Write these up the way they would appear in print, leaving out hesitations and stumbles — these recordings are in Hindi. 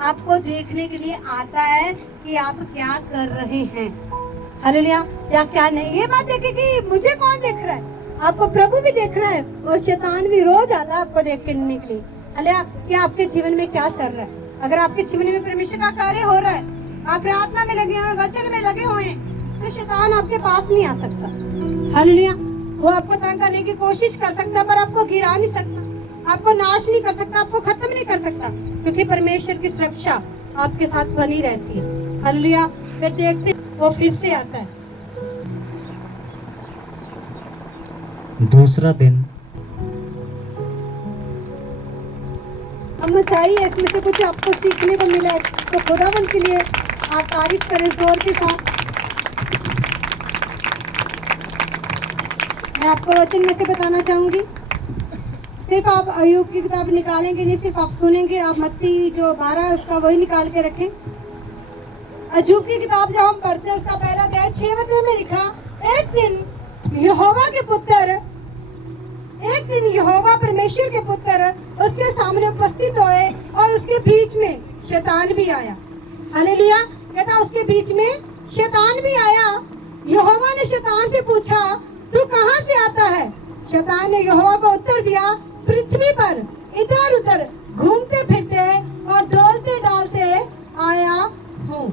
आपको देखने के लिए आता है कि आप क्या कर रहे हैं। हालेलुया। या क्या नहीं, ये बात देखे कि मुझे कौन देख रहा है, आपको प्रभु भी देख रहा है और शैतान भी रोज आता है आपको देखने के लिए। हालेलुया। कि आपके जीवन में क्या चल रहा है। अगर आपके जीवन में परमेश्वर का कार्य हो रहा है, आप प्रार्थना में लगे हुए, वचन में लगे हुए हैं, तो शैतान आपके पास नहीं आ सकता। हालेलुया। वो आपको तंग करने की कोशिश कर सकता है, पर आपको गिरा नहीं सकता, आपको नाश नहीं कर सकता, आपको खत्म नहीं कर सकता, क्योंकि परमेश्वर की सुरक्षा आपके साथ बनी रहती है। हालेलुया। फिर देखते वो फिर से आता है। दूसरा दिन हम चाहिए इसमें से कुछ आपको सीखने को मिला है, तो खुदावन के लिए आप तारीफ करें जोर के साथ। मैं आपको वचन में से बताना चाहूंगी, सिर्फ आप अय्यूब की किताब निकालेंगे नहीं, सिर्फ आप सुनेंगे। आप मत्ती जो 12 उसका वही निकाल के रखें। अय्यूब की किताब जब हम पढ़ते हैं, उसका पहला अध्याय 6 वचन में लिखा, एक दिन यहोवा परमेश्वर के पुत्र उसके सामने उपस्थित हुए और उसके बीच में शैतान भी आया। हालेलुया। कहता उसके बीच में शैतान भी आया। यहोवा ने शैतान से पूछा, तू कहाँ से आता है? शैतान ने यहोवा को उत्तर दिया, पृथ्वी पर इधर उधर घूमते फिरते और डोलते डालते आया हूँ।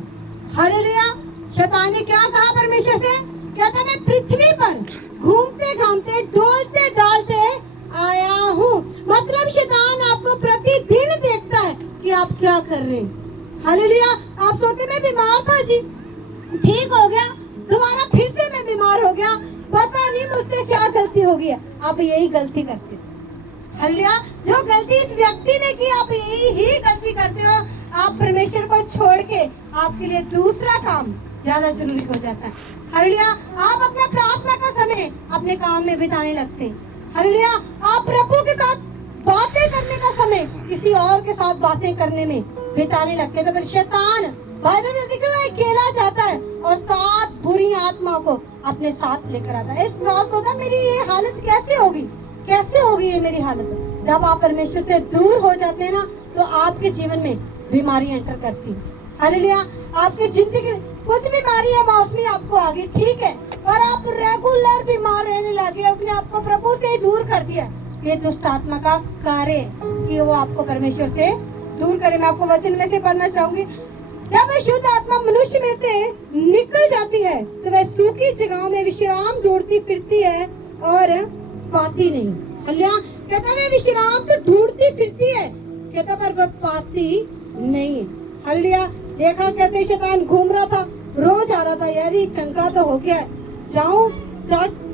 हालेलुया। शैतान ने क्या कहा परमेश्वर से? कहता मैं पृथ्वी पर घूमते घामते डोलते डालते आया हूँ। मतलब शैतान आपको प्रतिदिन देखता है कि आप क्या कर रहे हैं। हालेलुया। आप सोचते मैं बीमार था जी, ठीक हो गया, दोबारा फिर से मैं बीमार हो गया, पता नहीं मुझसे क्या गलती हो गई। आप यही गलती करते हो। हालेलुया। जो गलती इस व्यक्ति ने की, आप यही गलती करते हो। आप परमेश्वर को छोड़ के आपके लिए दूसरा काम ज्यादा जरूरी हो जाता है। हालेलुया। आप अपना प्रार्थना का समय अपने काम में बिताने लगते हैं। हालेलुया। आप प्रभु के साथ बातें करने का समय किसी और के साथ बातें करने में बिताने लगते हैं। तो फिर शैतान बाइबल में लिखा हुआ है अकेला जाता है और 7 बुरी आत्मा को अपने साथ लेकर आता है। इस साथ होता मेरी ये हालत कैसे होगी, कैसे होगी ये मेरी हालत? जब आप परमेश्वर से दूर हो जाते हैं ना, तो आपके जीवन में बीमारी एंटर करती है। हालेलुया। आपकी जिंदगी में कुछ बीमारी है मौसमी आपको आ गई, ठीक है, और आप रेगुलर बीमार रहने लगे, उसने आपको प्रभु से ही दूर कर दिया। ये दुष्ट आत्मा का कार्य कि वो आपको परमेश्वर से दूर करे। मैं आपको वचन में से पढ़ना चाहूंगी, जब शुद्ध आत्मा मनुष्य में से निकल जाती है तो वह सूखी जगहों में विश्राम ढूंढती फिरती है और पाती नहीं। हालेलुया। कहता है विश्राम तो ढूंढती फिरती है, कहता पर वह पाती नहीं। हालेलुया। देखा कैसे शैतान घूम रहा था, रोज आ रहा था, यार ये चंगा तो हो गया, जाऊं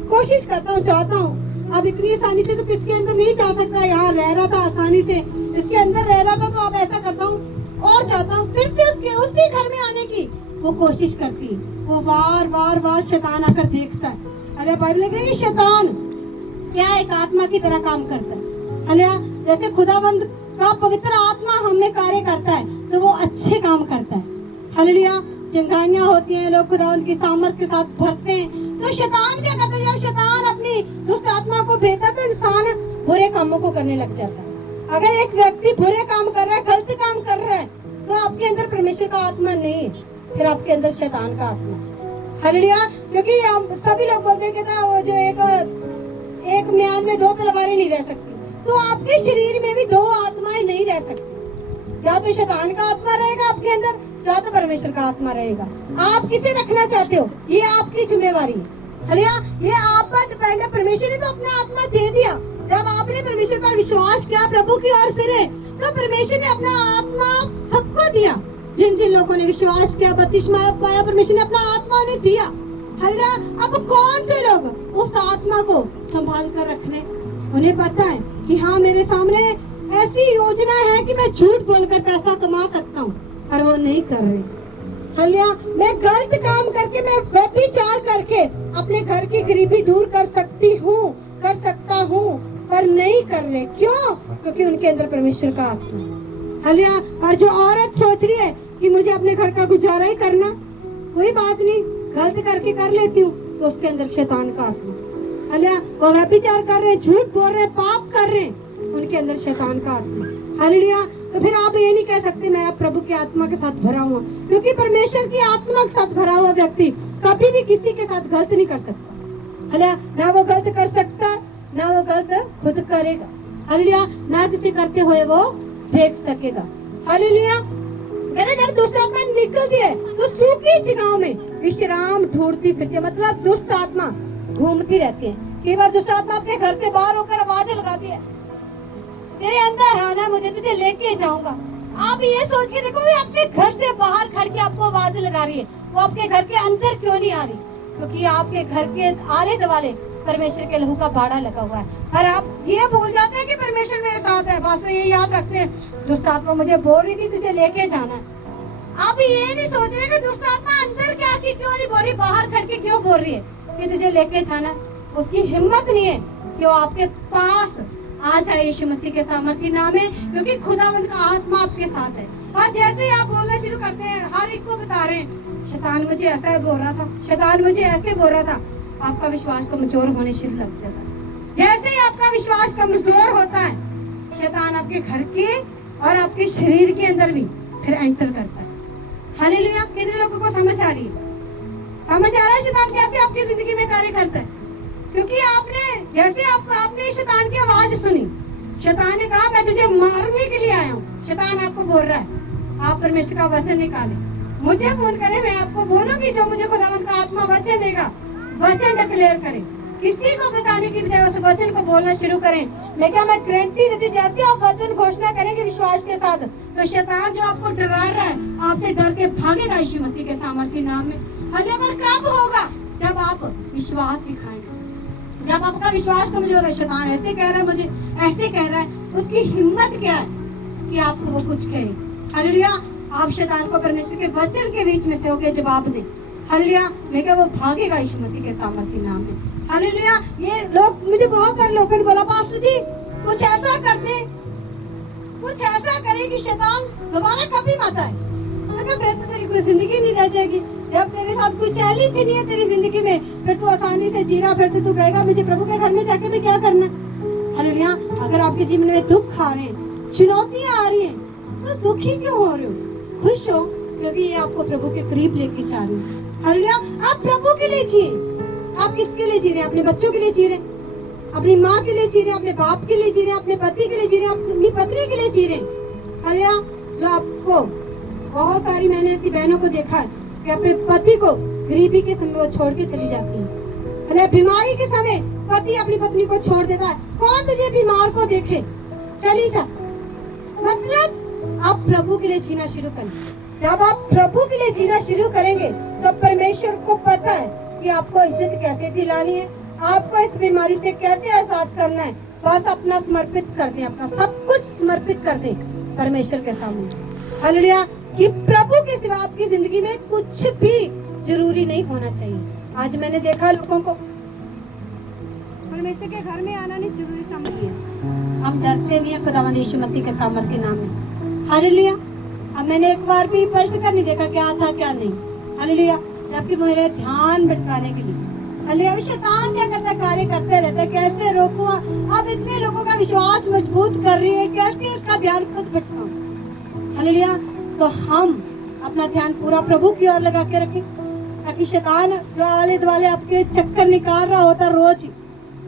कोशिश करता हूँ, चाहता हूँ। अब इतनी आसानी से तो किसके अंदर नहीं जा सकता। यहाँ रह रहा था आसानी से, इसके अंदर रह रहा था, तो अब ऐसा करता हूँ और चाहता हूँ। फिर से उसके घर में आने की वो कोशिश करती है। वो बार शैतान आकर देखता है। अरे बाइबल में ये शैतान क्या एक आत्मा की तरह काम करता है। हालेलुया। जैसे खुदावंद का पवित्र आत्मा हमें कार्य करता है, तो वो अच्छे काम करता है। हालेलुया। चंगाइयाँ होती हैं, लोग खुदावंद की सामर्थ के साथ भरते हैं। तो शैतान क्या करता है? जब शैतान अपनी दुष्ट आत्मा को भेजता है, तो इंसान बुरे कामों को करने लग जाता है। अगर एक व्यक्ति बुरे काम कर रहा है, गलत काम कर रहा है, तो आपके अंदर परमेश्वर का आत्मा नहीं है, फिर आपके अंदर शैतान का आत्मा। हालेलुया। क्योंकि सभी लोग बोलते हैं कि वो जो एक म्यान में 2 तलवारें नहीं रह सकती, तो आपके शरीर में भी 2 आत्माएं नहीं रह सकती। या तो शैतान का आत्मा रहेगा आपके अंदर, या तो परमेश्वर का आत्मा रहेगा। आप किसे रखना चाहते हो, ये आपकी जिम्मेवारी है। हालेलुया। ये आप पर डिपेंड है। परमेश्वर ने तो अपना आत्मा दे दिया। जब आपने परमेश्वर पर विश्वास किया, प्रभु की ओर फिरे, तो परमेश्वर ने अपना आत्मा सबको दिया। जिन जिन लोगों ने विश्वास किया, बपतिस्मा पाया, परमेश्वर ने अपना आत्मा उन्हें दिया। हालेलुया। अब कौन से लोग उस आत्मा को संभाल कर रखने? उन्हें पता है कि हाँ मेरे सामने ऐसी योजना है कि मैं झूठ बोलकर पैसा कमा सकता हूँ, पर वो नहीं कर रहे। हालेलुया। मैं गलत काम करके, मैं व्यभिचार करके अपने घर की गरीबी दूर कर सकता हूँ, पर नहीं कर रहे। क्यों? क्योंकि उनके अंदर परमेश्वर का आत्मा है। हालेलुया। और जो औरत सोच रही है कि मुझे अपने घर का गुजारा ही करना, कोई बात नहीं, गलत करके कर लेती हूँ, तो उसके अंदर शैतान का आत्मा। हालेलुया। वो व्यभिचार कर रहे हैं, झूठ बोल रहे हैं, पाप कर रहे हैं, उनके अंदर शैतान का आत्मा। हालेलुया। तो फिर आप ये नहीं कह सकते मैं अब प्रभु की आत्मा के साथ भरा हुआ, क्योंकि परमेश्वर की आत्मा के साथ भरा हुआ व्यक्ति कभी भी किसी के साथ गलत नहीं कर सकता। हालेलुया, ना वो गलत कर सकता, ना वो गलत खुद करेगा। हालेलुया, ना किसी करते हुए वो देख सकेगा। हालेलुया, कहते जब दुष्ट आत्मा निकलती है तो सूखी जगहों में विश्राम ढूंढती फिरती है। मतलब दुष्ट आत्मा घूमती रहती है। कई बार दुष्ट आत्मा अपने घर से बाहर होकर आवाज लगाती है, तेरे अंदर आना, मुझे तुझे लेके जाऊंगा। आप ये सोच के देखो, वो आपके घर से बाहर खड़ के आपको आवाज लगा रही है, वो आपके घर के अंदर क्यों नहीं आ रही? क्योंकि आपके घर के आले दुआले परमेश्वर के लहू का बाड़ा लगा हुआ है। और आप ये भूल जाते हैं कि परमेश्वर मेरे साथ है, बस ये याद रखते हैं दुष्ट आत्मा मुझे बोल रही थी तुझे लेके जाना है। आप ये नहीं सोच रहे कि दुष्ट आत्मा अंदर क्या की क्यों नहीं बोल रही, बाहर खड़ के क्यों बोल रही है कि तुझे लेके जाना है। उसकी हिम्मत नहीं है कि वो आपके पास आ जाए यीशु मसीह के सामर्थ्य नाम में, क्योंकि खुदावंद का आत्मा आपके साथ है। और जैसे ही आप बोलना शुरू करते हैं, हर एक को बता रहे हैं शैतान मुझे ऐसा बोल रहा था, शैतान मुझे ऐसे बोल रहा था, आपका विश्वास कमजोर होने शुरू लग जाता है। जैसे ही आपका विश्वास कमजोर होता है, शैतान आपके घर के और आपके शरीर के अंदर भी फिर एंटर करता है। हालेलुया, कितने लोगों को समझ आ रही है? समझ आ रहा है शैतान कैसे आपकी जिंदगी में कार्य करता है? क्योंकि आपने शैतान की आवाज सुनी, शैतान ने कहा मैं तुझे मारने के लिए आया हूँ। शैतान आपको बोल रहा है आप परमेश्वर का वचन निकालें, मुझे फोन करें, मैं आपको बोलूंगी जो मुझे खुदावंद का आत्मा वचन देगा, वचन डिक्लेयर करें। किसी को बताने की बजाय उस वचन को बोलना शुरू करें। मैं गारंटी देती, जैसे आप वचन घोषणा करेंगे विश्वास के साथ, तो शैतान जो आपको डरा रहा है आपसे डर के भागेगा यीशु मसीह के सामर्थ्य नाम में। हालेलुया, पर कब होगा? जब आप विश्वास दिखाएंगे। जब आपका विश्वास कमजोर है, शैतान ऐसे कह रहा है, मुझे ऐसे कह रहा है, उसकी हिम्मत क्या है कि आपको वो कुछ कहे? हालेलुया, आप शैतान को परमेश्वर के वचन के बीच में से होके जवाब दें। हालेलुया, मैं क्या वो भागेगा यीशु मसीह के सामर्थ्य नाम में। हालेलुया, ये लोग मुझे बहुत सारे लोगों ने बोला पास्टर जी कुछ ऐसा करते, कुछ ऐसा करें कि शैतान दोबारा कभी मत आए। मैं कहा फिर तो तेरी कोई जिंदगी नहीं रह जाएगी। जब तेरे साथ कोई चैलेंज ही नहीं है तेरी जिंदगी में, फिर तू आसानी से जी रहा, फिर तो तू कहेगा मुझे प्रभु के घर में जाके भी क्या करना। हालेलुया, अगर आपके जीवन में दुख आ रहे हैं, चुनौतियां आ रही हैं, तो दुखी क्यों हो रहे हो? खुश हो, क्योंकि ये आपको प्रभु के करीब लेके जा रही है। हालेलुया, आप प्रभु के लिए जिए। आप किसके लिए जी रहे हैं? अपने बच्चों के लिए जी रहे हैं, अपनी माँ के लिए जी रहे हैं, अपने बाप के लिए जी रहे हैं, अपने पति के लिए जी रहे हैं, अपनी पत्नी के लिए जी रहे हैं। हालेलुया, जो आपको बहुत सारी मैंने ऐसी बहनों को देखा है कि अपने पति को गरीबी के समय वो छोड़ के चली जाती है। हालेलुया, बीमारी के समय पति अपनी पत्नी को छोड़ देता है। कौन तुझे बीमार को देखे, चली जा। मतलब आप प्रभु के लिए जीना शुरू करें। जब आप प्रभु के लिए जीना शुरू करेंगे तो परमेश्वर को पता है कि आपको इज्जत कैसे दिलानी है, आपको इस बीमारी से कैसे आजाद करना है। बस अपना समर्पित कर दें, अपना सब कुछ समर्पित कर दें परमेश्वर के सामने। हालेलुया, कि प्रभु के सिवा आपकी जिंदगी में कुछ भी जरूरी नहीं होना चाहिए। आज मैंने देखा लोगों को परमेश्वर के घर में आना नहीं जरूरी समझिए, हम डरते नहीं है खुदावंद यीशु मसीह के सामर्थ्य के नाम में। हालेलुया, अब मैंने एक बार भी पलट कर नहीं देखा क्या था क्या नहीं। हालेलुया, जबकि मेरा ध्यान भटकाने के लिए। हालेलुया, शैतान क्या करता है, कार्य करते रहता है, कैसे रोकूं। अब इतने लोगों का विश्वास मजबूत कर रही है, कैसे इसका ध्यान खुद भटकाऊं। हालेलुया, तो हम अपना ध्यान पूरा प्रभु की ओर लगा के रखें, ताकि शैतान जो आले दुआले आपके चक्कर निकाल रहा होता रोज,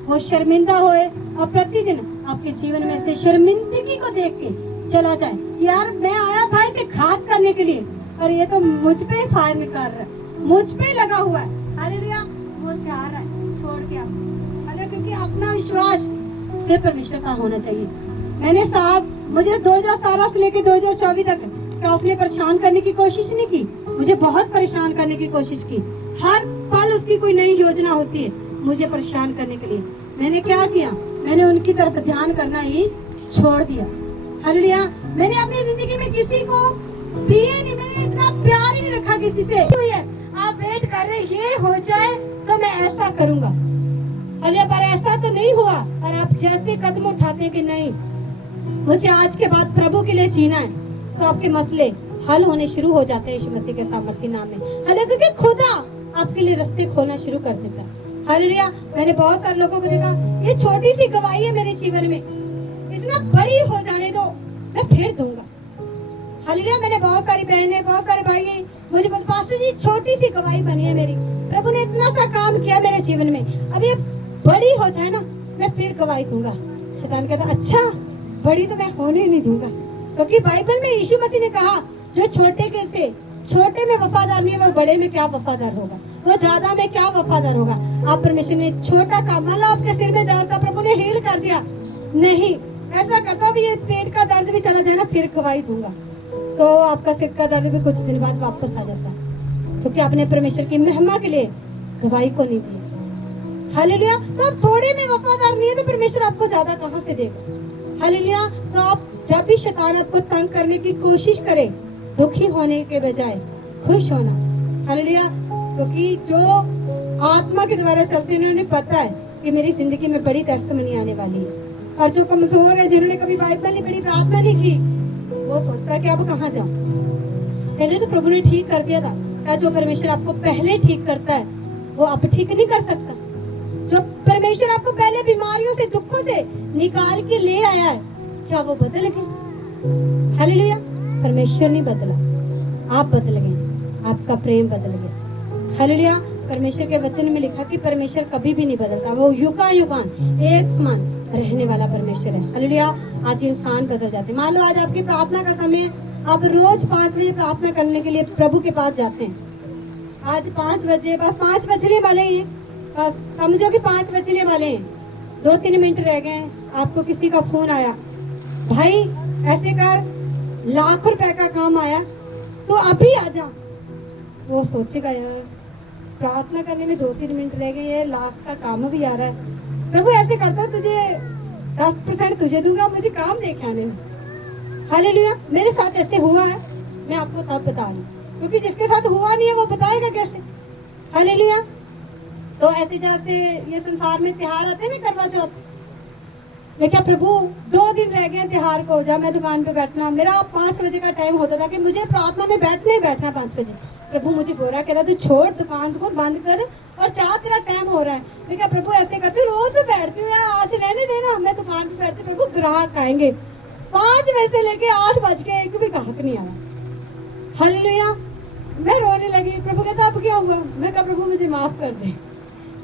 वो शर्मिंदा होए और प्रतिदिन आपके जीवन में से शर्मिंदगी को देख के चला जाए। यार मैं आया था इसे घात करने के लिए, पर ये तो मुझ पे फायर निकाल रहा है, मुझ पे लगा हुआ है। हालेलुया, वो चाह रहा है छोड़ के आपको। हालेलुया, क्योंकि अपना विश्वास सिर्फ परमेश्वर का होना चाहिए। मैंने मुझे 2017 से लेकर 2024 तक क्या उसने परेशान करने की कोशिश नहीं की, मुझे बहुत परेशान करने की कोशिश की। हर पल उसकी कोई नई योजना होती है मुझे परेशान करने के लिए। मैंने क्या किया, मैंने उनकी तरफ ध्यान करना ही छोड़ दिया। हालेलुया, मैंने अपनी जिंदगी में किसी को प्रिय नहीं, मैंने इतना प्यार ही नहीं रखा किसी से। आप वेट कर रहे ये हो जाए तो मैं ऐसा करूंगा। हालेलुया, पर ऐसा तो नहीं हुआ। और आप जैसे कदम उठाते कि नहीं मुझे आज के बाद प्रभु के लिए जीना है, तो आपके मसले हल होने शुरू हो जाते हैं यीशु मसीह के सामर्थ्य नाम में। हालेलुया, क्योंकि खुदा आपके लिए रास्ते खोलना शुरू कर देता है। हालेलुया, मैंने बहुत सारे लोगों को देखा, ये छोटी सी गवाही है मेरे जीवन में, इतना बड़ी हो जाने दो मैं फिर दूंगा। हालेलुया। मैंने बहुत सारी बहनें, बहुत सारे भाई हैं, मुझे बोलते पास्टर जी छोटी सी गवाही बनी है मेरी, प्रभु ने इतना सा काम किया मेरे जीवन में, अब ये बड़ी हो जाए ना मैं फिर गवाही दूंगा। शैतान कहता अच्छा बड़ी तो मैं होने नहीं दूंगा, क्योंकि बाइबल में यीशु मसीह ने कहा जो छोटे के थे, छोटे में वफादार नहीं है वो बड़े में क्या वफादार होगा, वो ज्यादा में क्या वफादार होगा। आप परमेश्वर ने छोटा काम, मान लो आपके सिर में दर्द था, प्रभु ने हील कर दिया, नहीं ऐसा करता भी ये पेट का दर्द भी चला जाए ना फिर गवाही दूंगा, तो आपका सिर का दर्द भी कुछ दिन बाद वापस आ जाता, क्योंकि आपने परमेश्वर की महिमा के लिए गवाही को नहीं दी। हालेलुया। तो आप थोड़े में वफादार नहीं है तो परमेश्वर आपको ज्यादा कहां से देगा। हालेलुया। तो आप जब भी शैतान आपको तंग करने की कोशिश करे, दुखी होने के बजाय खुश होना। हालेलुया। क्योंकि जो आत्मा के द्वारा चलते हैं उन्हें पता है कि मेरी जिंदगी में बड़ी दस्तमनी आने वाली है, और जो कमजोर है, जिन्होंने कभी बाइबल नहीं पढ़ी, प्रार्थना नहीं की, वो सोचता है कि अब कहाँ जाऊं। पहले तो प्रभु ने ठीक कर दिया था, क्या जो परमेश्वर आपको पहले ठीक करता है वो अब ठीक नहीं कर सकता। जो परमेश्वर आपको पहले बीमारियों से, दुखों से निकाल के ले आया है, क्या वो बदल गए? हालेलुया। परमेश्वर नहीं बदला, आप बदल गए, आपका प्रेम बदल गया। हालेलुया। परमेश्वर के वचन में लिखा कि परमेश्वर कभी भी नहीं बदलता, वो युगान युगान एक समान रहने वाला परमेश्वर है। हालेलुया। आज इंसान बदल जाते हैं। मान लो आज आपकी प्रार्थना का समय, आप रोज 5 बजे प्रार्थना करने के लिए प्रभु के पास जाते हैं, आज 5 बजे, बस 5 बजने वाले हैं, बस समझो कि 5 बजने वाले हैं, 2-3 मिनट रह गए, आपको किसी का फोन आया, भाई ऐसे कर लाख रुपए का काम आया तो अभी आ जा। वो सोचेगा यार प्रार्थना करने में 2-3 मिनट रह गए, ये लाख का काम भी आ रहा है, प्रभु ऐसे करता तुझे 10% तुझे दूंगा, मुझे काम देखे आने में। हालेलुया। मेरे साथ ऐसे हुआ है, मैं आपको तब बता रही, क्योंकि जिसके साथ हुआ नहीं है वो बताएगा कैसे। हालेलुया। तो ऐसे जैसे ये संसार में त्योहार आते हैं ना, करवा चौथ, मैं क्या प्रभु 2 दिन रह गए त्योहार को, जब मैं दुकान पे बैठना, मेरा 5 बजे का टाइम होता था कि मुझे प्रार्थना में बैठना ही बैठना 5 बजे। प्रभु मुझे बोल रहा, कहता तू छोड़ दुकान को बंद कर और चाह तेरा टाइम हो रहा है। मैं क्या प्रभु ऐसे करती हूँ, रोज तो बैठती हूँ, आज रहने देना, मैं दुकान पे बैठती, प्रभु ग्राहक आएंगे। 5 बजे से लेके 8 बज के एक भी ग्राहक नहीं आया। हालेलुया। मैं रोने लगी, प्रभु कहता अब क्या हुआ? मैं कहा प्रभु मुझे माफ कर दे।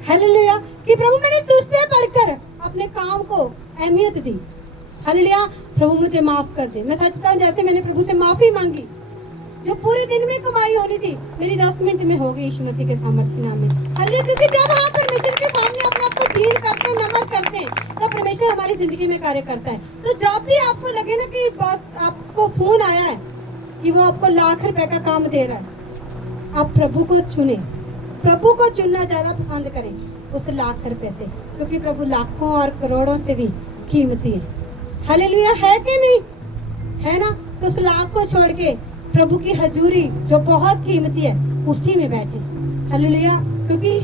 हालेलुया। कि प्रभु मैंने तुझसे बढ़कर अपने काम को अहमियत दी। हालेलुया। प्रभु मुझे माफ कर दे। मैं सच बताऊं, जैसे मैंने प्रभु से माफी मांगी, जो पूरे दिन में कमाई होनी थी मेरी 10 मिनट में हो गई यीशु मसीह के सामर्थ्य नाम में। हालेलुया। क्योंकि जब हम परमेश्वर के सामने अपने आप को दीन करते हैं, नम्र करते हैं, तो परमेश्वर हमारी जिंदगी में कार्य करता है। तो जब भी आपको लगे ना कि बस आपको फोन आया है कि वो आपको लाख रुपए का काम दे रहा है, आप प्रभु को चुने, प्रभु को चुनना ज्यादा पसंद करें उस लाख रुपए से, क्योंकि प्रभु लाखों और करोड़ों से भी कीमती है। हालेलुया। है कि नहीं? है ना? तो उस लाख को छोड़ के प्रभु की हजूरी जो बहुत कीमती है उसी में बैठे। हालेलुया। क्योंकि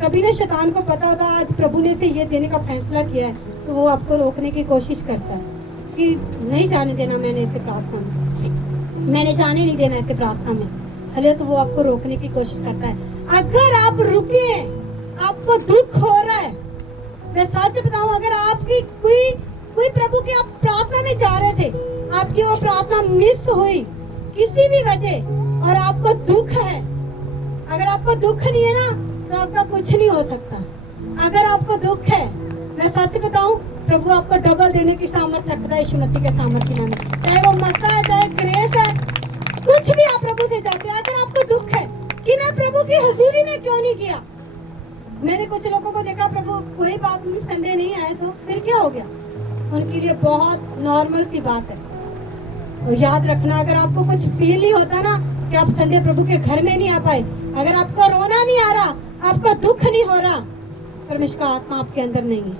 कभी ना शैतान को पता होता आज प्रभु ने इसे ये देने का फैसला किया है, तो वो आपको रोकने की कोशिश करता है कि नहीं जाने देना, मैंने इसे प्रार्थना में, मैंने जाने नहीं देना इसे प्रार्थना में। हालेलुया। तो वो आपको रोकने की कोशिश करता है। अगर आप रुके, आपको दुख हो रहा है, मैं सच बताऊं, अगर आपकी कोई प्रभु की आप प्रार्थना में जा रहे थे, आपकी वो प्रार्थना मिस हुई किसी भी वजह और आपको दुख है, अगर आपको दुख नहीं है ना तो आपका कुछ नहीं हो सकता। अगर आपको दुख है, मैं सच बताऊं, प्रभु आपको डबल देने की सामर्थ्य रखता है यीशु मसीह के सामर्थ्य नाम में। चाहे वो मसा है, चाहे ग्रेस है, कुछ भी आप प्रभु से चाहते हैं। अगर आपको दुख है कि मैं प्रभु की हजूरी में क्यों नहीं किया, मैंने कुछ लोगों को देखा, प्रभु कोई बात नहीं, संडे नहीं आए तो फिर क्या हो गया, उनके लिए बहुत नॉर्मल सी बात है। तो याद रखना, अगर आपको कुछ फील नहीं होता ना कि आप संडे प्रभु के घर में नहीं आ पाए, अगर आपको रोना नहीं आ रहा, आपको दुख नहीं हो रहा, परमेश्वर का आत्मा आपके अंदर नहीं है।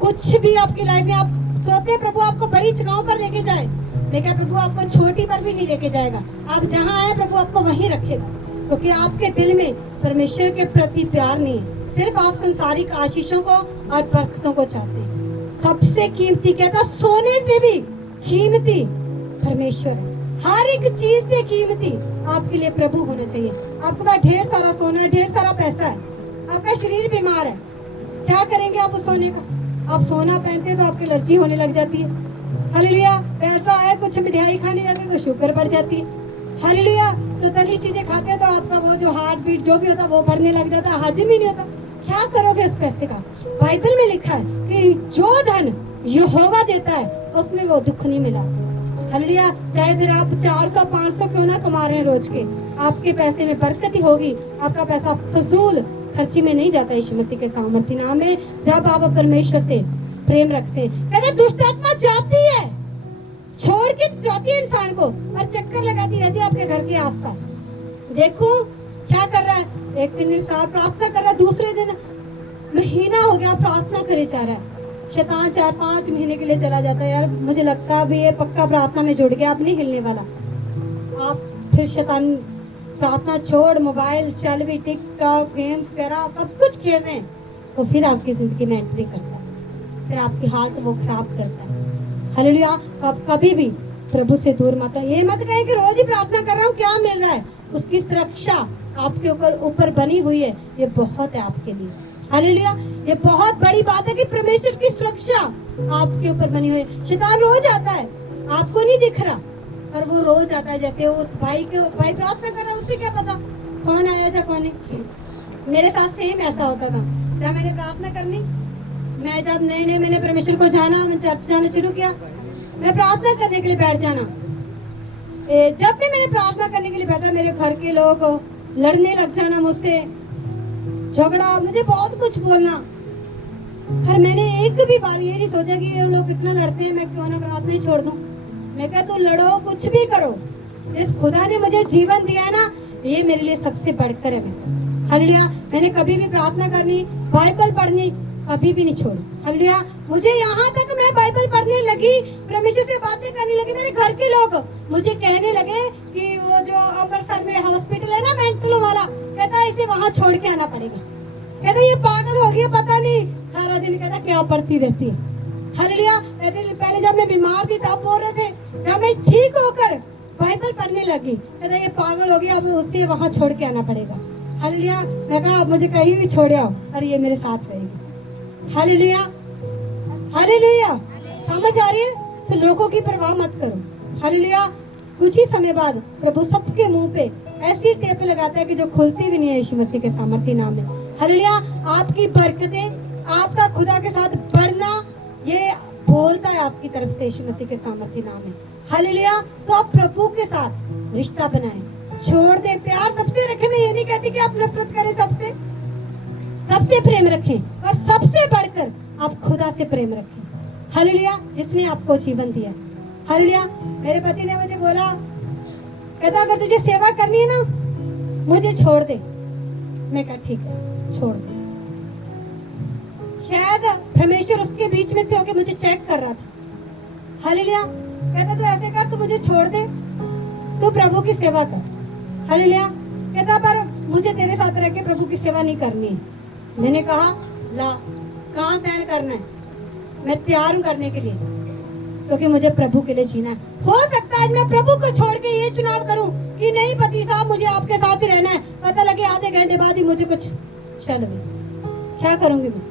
कुछ भी आपकी लाइफ में आप सोचते हैं प्रभु आपको बड़ी जगहों पर लेके जाए, लेकिन प्रभु आपको छोटी पर भी नहीं लेके जाएगा। आप जहाँ आए प्रभु आपको वहीं रखेगा, क्योंकि आपके दिल में परमेश्वर के प्रति प्यार नहीं है, सिर्फ आप संसारिक आशीषों को और बरकतों को चाहते हैं। सबसे कीमती, कहता सोने से भी कीमती परमेश्वर है। हर एक चीज से कीमती आपके लिए प्रभु होना चाहिए। आपके पास ढेर सारा सोना है, ढेर सारा पैसा है, आपका शरीर बीमार है, क्या करेंगे आप उस सोने का? आप सोना पहनते हैं तो आपकी एलर्जी होने लग जाती है। हालेलुया। पैसा है, कुछ मिठाई खाने जाते तो शुक्र बढ़ जाती है। हालेलुया। तो तली चीजें खाते हैं तो आपका वो जो हार्ट बीट जो भी होता है वो बढ़ने लग जाता है, हजम ही नहीं होता। क्या करोगे उस पैसे का? बाइबल में लिखा है कि जो धन यहोवा देता है उसमें वो दुख नहीं मिला। हालेलुया। चाहे फिर आप 400-500 क्यों ना कमा रहे हैं रोज के, आपके पैसे में बरकत ही होगी। आपका पैसा फजूल खर्ची में नहीं जाता यीशु मसीह के सामर्थ्य नाम में, जब आप परमेश्वर से प्रेम रखते हैं। कहते दुष्ट आत्मा जाती है, छोड़ के जाती है इंसान को और चक्कर लगाती रहती है आपके घर के आसपास। देखो क्या कर रहा है, एक दिन इंसान प्रार्थना कर रहा है, दूसरे दिन महीना हो गया प्रार्थना करे जा रहा है, शैतान 4-5 महीने के लिए चला जाता है। यार मुझे लगता है ये पक्का प्रार्थना में जुड़ गया, अब नहीं हिलने वाला। आप फिर शैतान प्रार्थना छोड़ मोबाइल चल भी टिकटॉक गेम्स वगैरह सब कुछ खेल रहे हैं, तो फिर आपकी जिंदगी में एंट्री करता है, फिर आपकी हालत वो खराब करता है। हालेलुया। आप कभी भी प्रभु से दूर मत, ये मत कहें कि रोज ही प्रार्थना कर रहा हूँ क्या मिल रहा है। उसकी सुरक्षा आपके ऊपर बनी हुई है, ये बहुत है आपके लिए। हालेलुया। ये बहुत बड़ी बात है कि परमेश्वर की सुरक्षा आपके ऊपर बनी हुई है। शैतान रोज आता है, आपको नहीं दिख रहा, पर वो रोज आता है। जैसे उस भाई प्रार्थना कर रहा है, उससे क्या पता कौन आया या कौन नहीं। मेरे साथ सेम ऐसा होता था जब मैंने प्रार्थना करनी, मैं जब नए मैंने परमेश्वर को जाना, मैं चर्च जाना शुरू किया, मैं प्रार्थना करने के लिए बैठ जाना। जब भी मैंने प्रार्थना करने के लिए बैठा, मेरे घर के लोग लड़ने लग जाना मुझसे, झगड़ा, मुझे बहुत कुछ बोलना। पर मैंने एक भी बार ये नहीं सोचा कि ये लोग इतना लड़ते हैं, मैं क्यों ना प्रार्थना ही छोड़ दूं। मैं कहा तू लड़ो, कुछ भी करो, इस खुदा ने मुझे जीवन दिया है ना, ये मेरे लिए सबसे बढ़कर है। हालेलुया। मैंने कभी भी प्रार्थना करनी, बाइबल पढ़नी कभी भी नहीं छोड़ी। हालेलुया। मुझे यहाँ तक मैं बाइबल पढ़ने लगी, परमेश्वर से बातें करने लगी, मेरे घर के लोग मुझे कहने लगे कि वो जो अमृतसर में हॉस्पिटल है ना मेंटल वाला, कहता है इसे वहाँ छोड़ के आना पड़ेगा। कहता ये पागल हो गया, पता नहीं सारा दिन कहता क्या पढ़ती रहती है। हालेलुया। पहले जब मैं बीमार थी तब बोल रहे थे, जब मैं ठीक होकर बाइबल पढ़ने लगी कहता ये पागल हो गया, अब उसे वहाँ छोड़ के आना पड़ेगा। हालेलुया। मैं कहा आप मुझे कहीं भी छोड़ आओ और ये मेरे साथ रहेगी। हालेलुया। हालेलुया। समझ आ रही है? तो लोगों की परवाह मत करो। हालेलुया। कुछ ही समय बाद प्रभु सबके मुंह पे ऐसी टेप लगाता है कि जो खुलती भी नहीं है यीशु मसीह के सामर्थ्य नाम में। हालेलुया। आपकी बरकतें, आपका खुदा के साथ बढ़ना, ये बोलता है आपकी तरफ से यीशु मसीह के सामर्थ्य नाम में। हालेलुया। तो आप प्रभु के साथ रिश्ता बनाएं, छोड़ दे, प्यार सबसे रखें। मैं ये नहीं कहती कि आप नफरत करें, सबसे प्रेम रखें, और सबसे बढ़कर आप खुदा से प्रेम रखें। हालेलुया। जिसने आपको जीवन दिया। हालेलुया। मेरे पति ने मुझे बोला, कहता अगर तुझे सेवा करनी है ना मुझे छोड़ दे। मैं कहा ठीक है छोड़ दे। शायद परमेश्वर उसके बीच में से होके मुझे चेक कर रहा था। हालेलुया। कहता तू ऐसे कर, तू मुझे छोड़ दे, तू प्रभु की सेवा कर। हालेलुया। कहता पर मुझे तेरे साथ रह के प्रभु की सेवा नहीं करनी है। मैंने कहा ला, कहाँ सहन करना है, मैं तैयार हूँ करने के लिए, क्योंकि मुझे प्रभु के लिए जीना है। हो सकता है मैं प्रभु को छोड़ के ये चुनाव करूं कि नहीं पति साहब मुझे आपके साथ ही रहना है, पता लगे आधे घंटे बाद ही मुझे कुछ चल गई, क्या करूंगी मैं।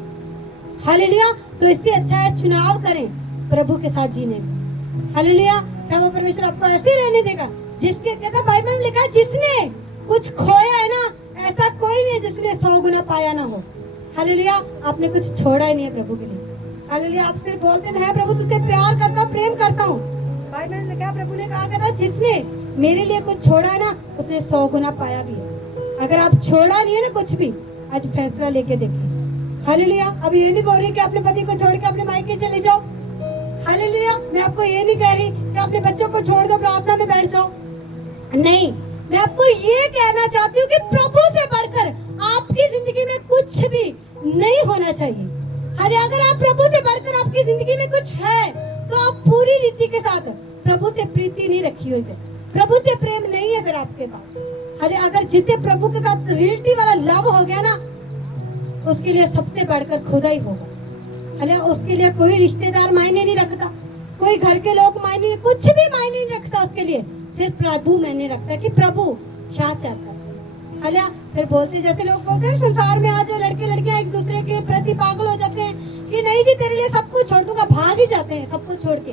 हालेलुया। तो इससे अच्छा है चुनाव करें प्रभु के साथ जीने का। हालेलुया। क्या वो परमेश्वर आपको ऐसे रहने देगा? जिसके कहता बाइबल में लिखा है जिसने कुछ खोया है ना, ऐसा कोई नहीं जिसने 100 गुना पाया ना हो। हालेलुया। आपने कुछ छोड़ा ही नहीं है प्रभु के लिए। हालेलुया। आप सिर्फ बोलते हैं प्रभु तुझसे प्यार करता हूँ, प्रेम करता हूँ। बाइबल में लिखा, प्रभु ने कहा था जिसने मेरे लिए कुछ छोड़ा है ना उसने 100 गुना पाया भी है। अगर आप छोड़ा नहीं है ना कुछ भी, आज फैसला लेके देखिए। हालेलुया। अब ये नहीं बोल रही कि अपने पति को छोड़ के अपने मायके चले जाओ। हालेलुया। मैं आपको ये नहीं कह रही कि अपने बच्चों को छोड़ दो प्रार्थना में बैठ जाओ, नहीं। मैं आपको ये कहना चाहती हूँ कि प्रभु से बढ़कर आपकी जिंदगी में कुछ भी नहीं होना चाहिए। अरे अगर आप प्रभु से बढ़कर आपकी जिंदगी में कुछ है तो आप पूरी रीति के साथ प्रभु से प्रीति नहीं रखी हुई है, प्रभु से प्रेम नहीं है अगर आपके पास। अरे अगर जिससे प्रभु के साथ रियलिटी वाला लव हो गया ना, उसके लिए सबसे बढ़कर खुदा ही होगा। अरे उसके लिए कोई रिश्तेदार मायने नहीं रखता, कोई घर के लोग मायने, कुछ भी मायने नहीं रखता उसके लिए, सिर्फ प्रभु मायने रखता है कि प्रभु क्या चाहता है। हालेलुया। फिर बोलते जैसे लोग बोलते हैं संसार में आज लड़के लड़कियां एक दूसरे के प्रति पागल हो जाते हैं कि नहीं जी तेरे लिए सब कुछ छोड़ दूंगा, भाग ही जाते हैं सब कुछ छोड़ के।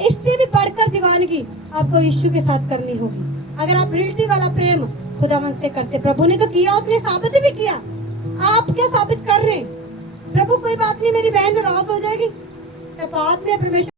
इससे भी बढ़कर दीवानगी आपको यीशु के साथ करनी होगी। अगर आप रियलिटी वाला प्रेम खुदावन से करते, प्रभु ने तो किया, उसने साबित भी किया। आप क्या साबित कर रहे हैं? प्रभु कोई बात नहीं, मेरी बहन नाराज हो जाएगी, बाद में परमेश्वर